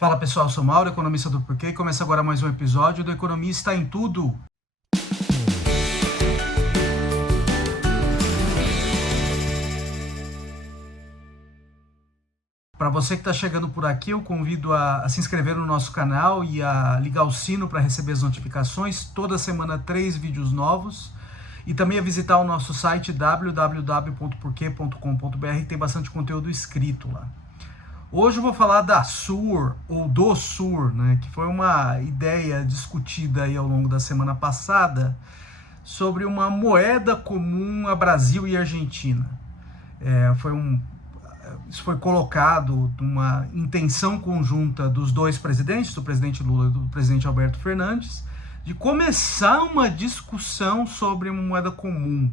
Fala pessoal, sou Mauro, economista do Porquê, e começa agora mais um episódio do Economia Está em Tudo. Para você que está chegando por aqui, eu convido a se inscrever no nosso canal e a ligar o sino para receber as notificações. Toda semana 3 vídeos novos. E também a visitar o nosso site www.porquê.com.br, que tem bastante conteúdo escrito lá. Hoje eu vou falar da SUR, ou do SUR, né, que foi uma ideia discutida aí ao longo da semana passada sobre uma moeda comum a Brasil e Argentina. Isso foi colocado numa intenção conjunta dos dois presidentes, do presidente Lula e do presidente Alberto Fernandes, de começar uma discussão sobre uma moeda comum.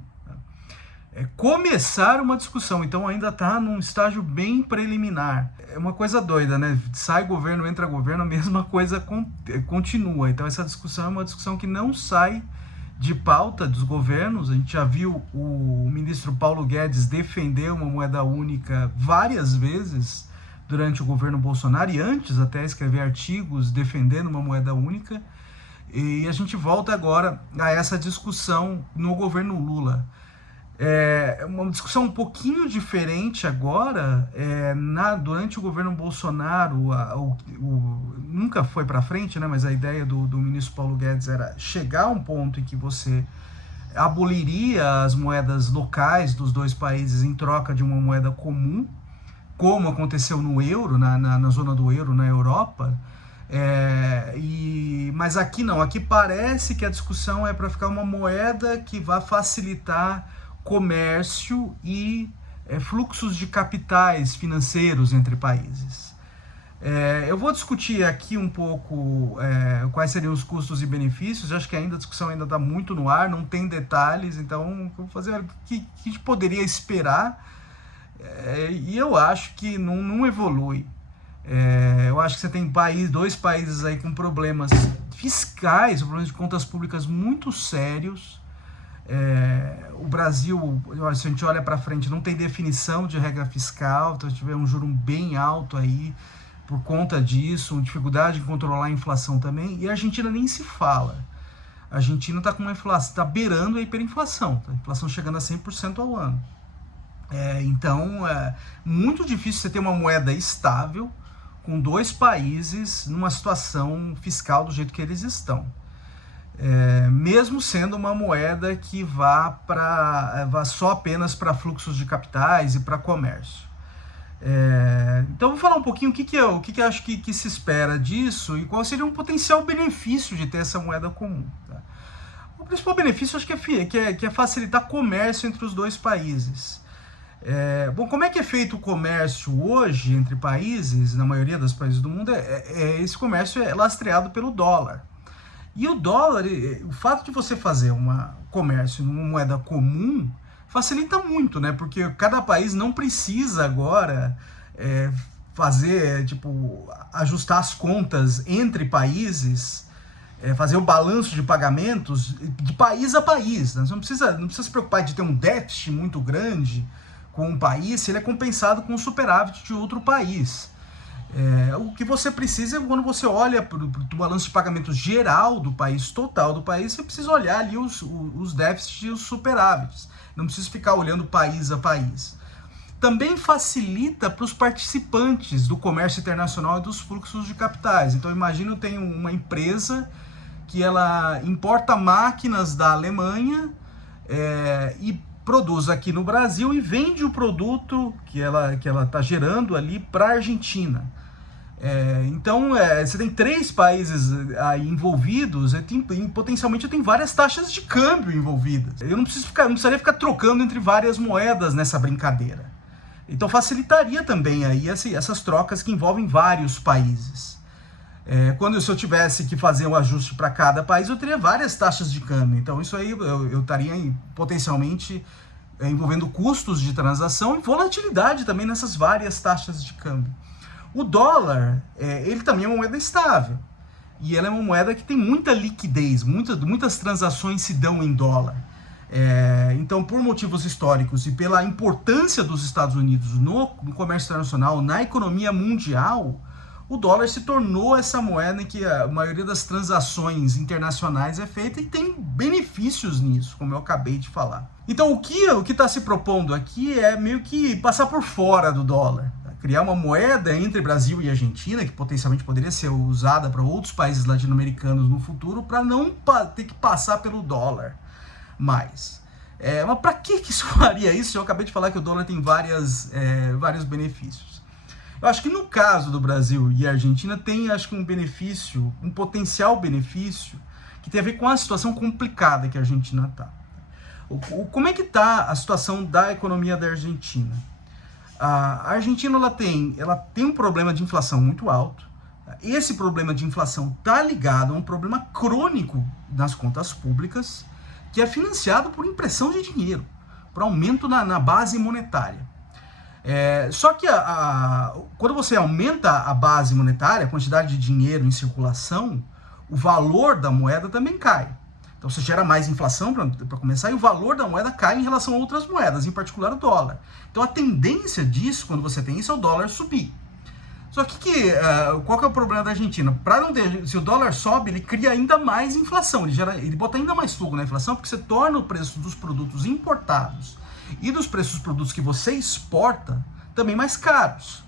Começar uma discussão, então ainda está num estágio bem preliminar. É uma coisa doida, né? Sai governo, entra governo, a mesma coisa continua. Então essa discussão é uma discussão que não sai de pauta dos governos. A gente já viu o ministro Paulo Guedes defender uma moeda única várias vezes durante o governo Bolsonaro e antes até escrever artigos defendendo uma moeda única. E a gente volta agora a essa discussão no governo Lula. É uma discussão um pouquinho diferente agora. Durante o governo Bolsonaro, nunca foi para frente, né, mas a ideia do ministro Paulo Guedes era chegar a um ponto em que você aboliria as moedas locais dos dois países em troca de uma moeda comum, como aconteceu no euro, na zona do euro, na Europa. Mas aqui não, aqui parece que a discussão é para ficar uma moeda que vai facilitar comércio e fluxos de capitais financeiros entre países. Eu vou discutir aqui um pouco quais seriam os custos e benefícios. Eu acho que ainda a discussão ainda está muito no ar, não tem detalhes, então vou fazer o que a gente poderia esperar, e eu acho que não evolui. Eu acho que você tem dois países aí com problemas fiscais, problemas de contas públicas muito sérios. O Brasil, se a gente olha para frente, não tem definição de regra fiscal, então a gente vê um juro bem alto aí por conta disso, dificuldade em controlar a inflação também, e a Argentina nem se fala. A Argentina está com uma inflação, está beirando a hiperinflação, a inflação chegando a 100% ao ano. Então é muito difícil você ter uma moeda estável com dois países numa situação fiscal do jeito que eles estão. Mesmo sendo uma moeda que vá só apenas para fluxos de capitais e para comércio. Então vou falar um pouquinho o que eu acho que se espera disso e qual seria um potencial benefício de ter essa moeda comum. Tá? O principal benefício acho que é facilitar comércio entre os dois países. Bom, como é que é feito o comércio hoje entre países, na maioria dos países do mundo? Esse comércio é lastreado pelo dólar. E o dólar, o fato de você fazer um comércio numa moeda comum facilita muito, né? Porque cada país não precisa agora ajustar as contas entre países, fazer o balanço de pagamentos de país a país. Né? Você não precisa se preocupar de ter um déficit muito grande com um país se ele é compensado com o superávit de outro país. O que você precisa é quando você olha para o balanço de pagamento geral do país, total do país, você precisa olhar ali os déficits e os superávites. Não precisa ficar olhando país a país. Também facilita para os participantes do comércio internacional e dos fluxos de capitais. Então imagina eu tenho uma empresa que ela importa máquinas da Alemanha e produz aqui no Brasil e vende o produto que ela está gerando ali para a Argentina. Então você tem três países aí envolvidos, potencialmente eu tenho várias taxas de câmbio envolvidas. Eu não precisaria ficar trocando entre várias moedas nessa brincadeira. Então facilitaria também aí essas trocas que envolvem vários países. Se eu tivesse que fazer um ajuste para cada país, eu teria várias taxas de câmbio. Então isso aí eu estaria potencialmente envolvendo custos de transação e volatilidade também nessas várias taxas de câmbio. O dólar, ele também é uma moeda estável. E ela é uma moeda que tem muita liquidez, muitas transações se dão em dólar. Então, por motivos históricos e pela importância dos Estados Unidos no comércio internacional, na economia mundial, o dólar se tornou essa moeda em que a maioria das transações internacionais é feita e tem benefícios nisso, como eu acabei de falar. Então o que está se propondo aqui é meio que passar por fora do dólar, criar uma moeda entre Brasil e Argentina, que potencialmente poderia ser usada para outros países latino-americanos no futuro, para não ter que passar pelo dólar mais. Mas para que isso faria isso? Eu acabei de falar que o dólar tem vários benefícios. Eu acho que no caso do Brasil e Argentina tem, acho que um benefício, um potencial benefício, que tem a ver com a situação complicada que a Argentina está. Como é que está a situação da economia da Argentina? A Argentina ela tem um problema de inflação muito alto. Esse problema de inflação está ligado a um problema crônico nas contas públicas, que é financiado por impressão de dinheiro, por aumento na base monetária. Só que quando você aumenta a base monetária, a quantidade de dinheiro em circulação, o valor da moeda também cai. Então você gera mais inflação para começar, e o valor da moeda cai em relação a outras moedas, em particular o dólar. Então a tendência disso, quando você tem isso, é o dólar subir. Só que qual que é o problema da Argentina? Se o dólar sobe, ele cria ainda mais inflação, ele bota ainda mais fogo na inflação, porque você torna o preço dos produtos importados e dos preços dos produtos que você exporta também mais caros.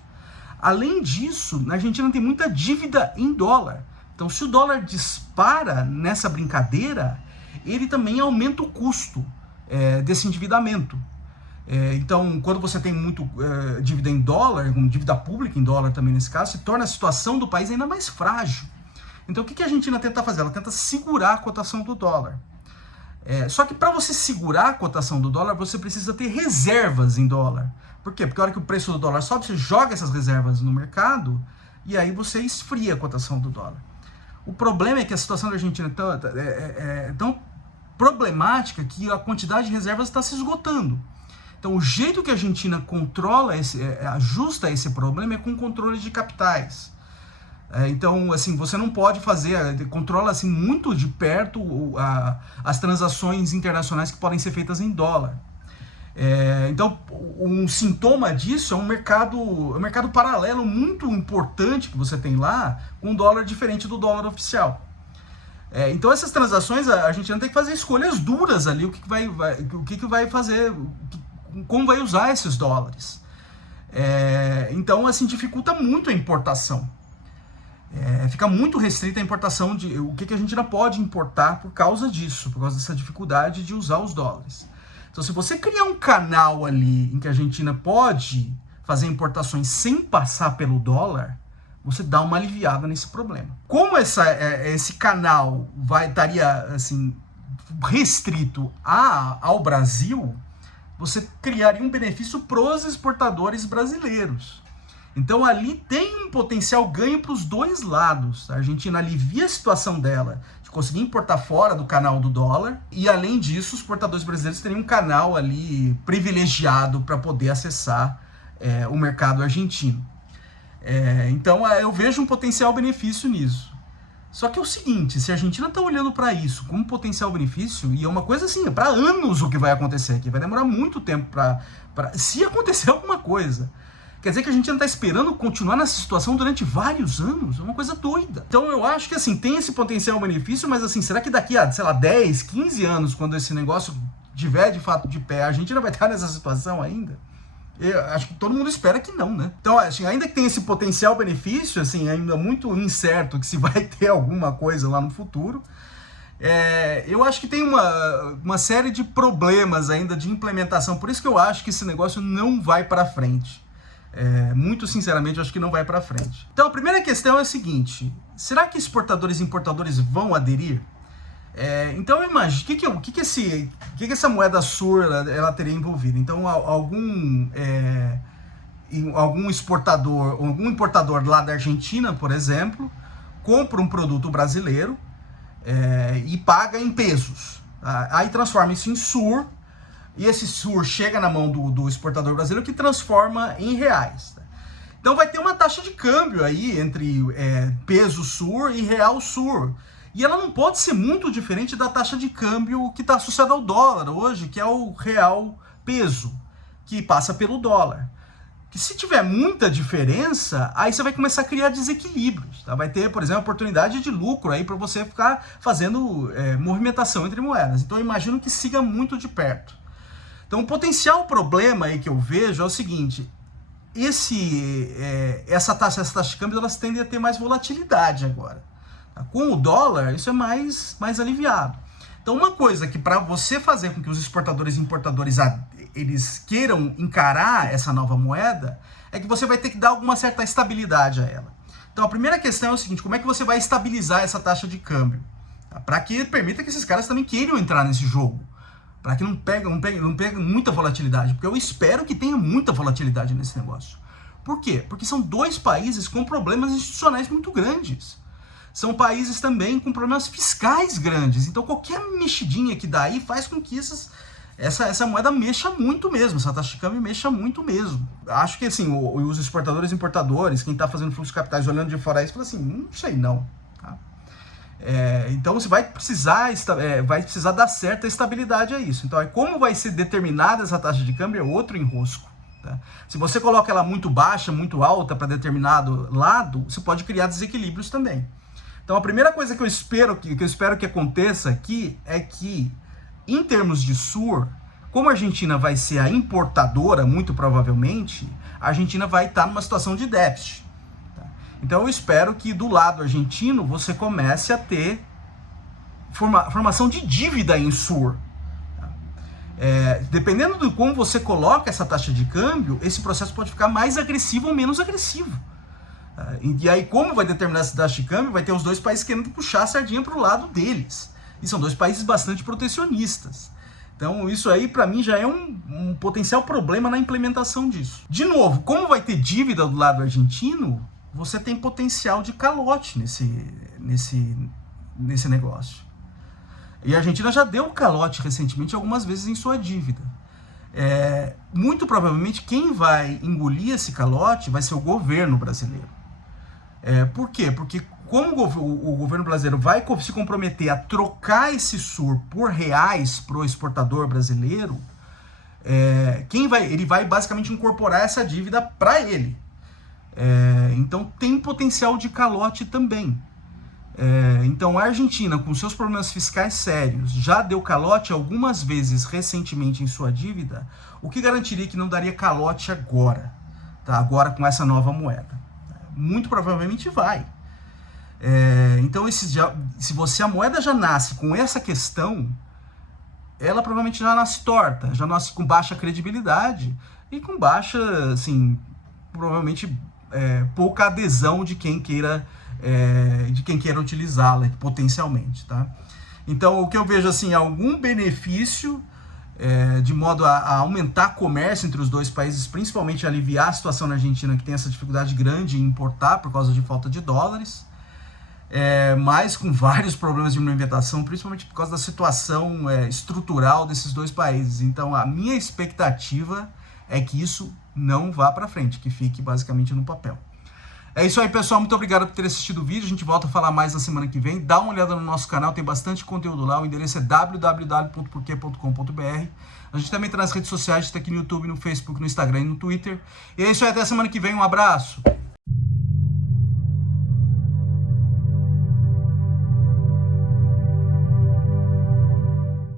Além disso, na Argentina tem muita dívida em dólar. Então, se o dólar dispara nessa brincadeira, ele também aumenta o custo desse endividamento. Então, quando você tem muito dívida em dólar, dívida pública em dólar também nesse caso, se torna a situação do país ainda mais frágil. Então, o que a Argentina tenta fazer? Ela tenta segurar a cotação do dólar. Só que para você segurar a cotação do dólar, você precisa ter reservas em dólar. Por quê? Porque a hora que o preço do dólar sobe, você joga essas reservas no mercado e aí você esfria a cotação do dólar. O problema é que a situação da Argentina é tão problemática que a quantidade de reservas está se esgotando. Então, o jeito que a Argentina ajusta esse problema é com controle de capitais. Então, assim, você não pode controla assim, muito de perto as transações internacionais que podem ser feitas em dólar. Então, um sintoma disso é um mercado paralelo muito importante que você tem lá, com um dólar diferente do dólar oficial. Então, essas transações, a Argentina tem que fazer escolhas duras ali, o que vai fazer, como vai usar esses dólares. Então, assim, dificulta muito a importação. Fica muito restrita a importação de o que a Argentina pode importar por causa disso, por causa dessa dificuldade de usar os dólares. Então, se você criar um canal ali em que a Argentina pode fazer importações sem passar pelo dólar, você dá uma aliviada nesse problema. Como esse canal estaria assim, restrito ao Brasil, você criaria um benefício para os exportadores brasileiros. Então ali tem um potencial ganho para os dois lados. A Argentina alivia a situação dela de conseguir importar fora do canal do dólar, e além disso os exportadores brasileiros teriam um canal ali privilegiado para poder acessar o mercado argentino. Então eu vejo um potencial benefício nisso. Só que é o seguinte, se a Argentina está olhando para isso como potencial benefício, e é uma coisa assim, é para anos o que vai acontecer aqui, vai demorar muito tempo se acontecer alguma coisa. Quer dizer que a Argentina está esperando continuar nessa situação durante vários anos? É uma coisa doida. Então eu acho que assim, tem esse potencial benefício, mas assim, será que daqui a, sei lá, 10, 15 anos, quando esse negócio tiver de fato de pé, a Argentina vai estar nessa situação ainda? Eu acho que todo mundo espera que não, né? Então, assim, ainda que tenha esse potencial benefício, assim, ainda muito incerto que se vai ter alguma coisa lá no futuro, eu acho que tem uma série de problemas ainda de implementação. Por isso que eu acho que esse negócio não vai para frente. Muito sinceramente, eu acho que não vai para frente. Então, a primeira questão é a seguinte: será que exportadores e importadores vão aderir? Então, imagine, o que essa moeda SUR ela teria envolvido? Então, algum importador lá da Argentina, por exemplo, compra um produto brasileiro e paga em pesos. Aí transforma isso em SUR, e esse SUR chega na mão do exportador brasileiro, que transforma em reais. Então vai ter uma taxa de câmbio aí entre peso SUR e real SUR. E ela não pode ser muito diferente da taxa de câmbio que está associada ao dólar hoje, que é o real peso, que passa pelo dólar. que se tiver muita diferença, aí você vai começar a criar desequilíbrios. Tá? Vai ter, por exemplo, oportunidade de lucro aí para você ficar fazendo movimentação entre moedas. Então eu imagino que siga muito de perto. Então o potencial problema aí que eu vejo é o seguinte: essa taxa de câmbio, elas tendem a ter mais volatilidade agora. Tá? Com o dólar, isso é mais aliviado. Então uma coisa que para você fazer com que os exportadores e importadores eles queiram encarar essa nova moeda, é que você vai ter que dar alguma certa estabilidade a ela. Então a primeira questão é o seguinte: como é que você vai estabilizar essa taxa de câmbio? Tá? Para que permita que esses caras também queiram entrar nesse jogo. Para que não pegue muita volatilidade. Porque eu espero que tenha muita volatilidade nesse negócio. Por quê? Porque são dois países com problemas institucionais muito grandes. São países também com problemas fiscais grandes. Então qualquer mexidinha que dá aí faz com que essa moeda mexa muito mesmo, essa taxa de câmbio mexa muito mesmo. Acho que assim, os exportadores e importadores, quem está fazendo fluxo de capitais olhando de fora isso, fala assim, não sei não. Tá? Então você vai precisar dar certa estabilidade a isso. Então como vai ser determinada essa taxa de câmbio é outro enrosco. Tá? Se você coloca ela muito baixa, muito alta para determinado lado, você pode criar desequilíbrios também. Então a primeira coisa que eu espero que aconteça aqui é que, em termos de SUR, como a Argentina vai ser a importadora, muito provavelmente, a Argentina vai estar numa situação de déficit. Tá? Então eu espero que do lado argentino você comece a ter formação de dívida em SUR. Tá? Dependendo de como você coloca essa taxa de câmbio, esse processo pode ficar mais agressivo ou menos agressivo. E aí, como vai determinar essa taxa de câmbio, vai ter os dois países querendo puxar a sardinha para o lado deles. E são dois países bastante protecionistas. Então, isso aí, para mim, já é um potencial problema na implementação disso. De novo, como vai ter dívida do lado argentino, você tem potencial de calote nesse negócio. E a Argentina já deu calote recentemente algumas vezes em sua dívida. Muito provavelmente, quem vai engolir esse calote vai ser o governo brasileiro. Por quê? Porque como o governo brasileiro vai se comprometer a trocar esse SUR por reais para o exportador brasileiro, ele vai basicamente incorporar essa dívida para ele. Então tem potencial de calote também. Então a Argentina, com seus problemas fiscais sérios, já deu calote algumas vezes recentemente em sua dívida, o que garantiria que não daria calote agora, tá? Agora com essa nova moeda. Muito provavelmente vai. Então se a moeda já nasce com essa questão, ela provavelmente já nasce torta, já nasce com baixa credibilidade e com baixa, assim, provavelmente pouca adesão de quem queira utilizá-la potencialmente, tá? Então o que eu vejo assim, algum benefício de modo a aumentar comércio entre os dois países, principalmente aliviar a situação na Argentina, que tem essa dificuldade grande em importar por causa de falta de dólares, mas com vários problemas de movimentação, principalmente por causa da situação estrutural desses dois países. Então a minha expectativa é que isso não vá para frente, que fique basicamente no papel. É isso aí, pessoal. Muito obrigado por ter assistido o vídeo. A gente volta a falar mais na semana que vem. Dá uma olhada no nosso canal, tem bastante conteúdo lá. O endereço é www.porquê.com.br. A gente também está nas redes sociais, está aqui no YouTube, no Facebook, no Instagram e no Twitter. E é isso aí, até a semana que vem. Um abraço!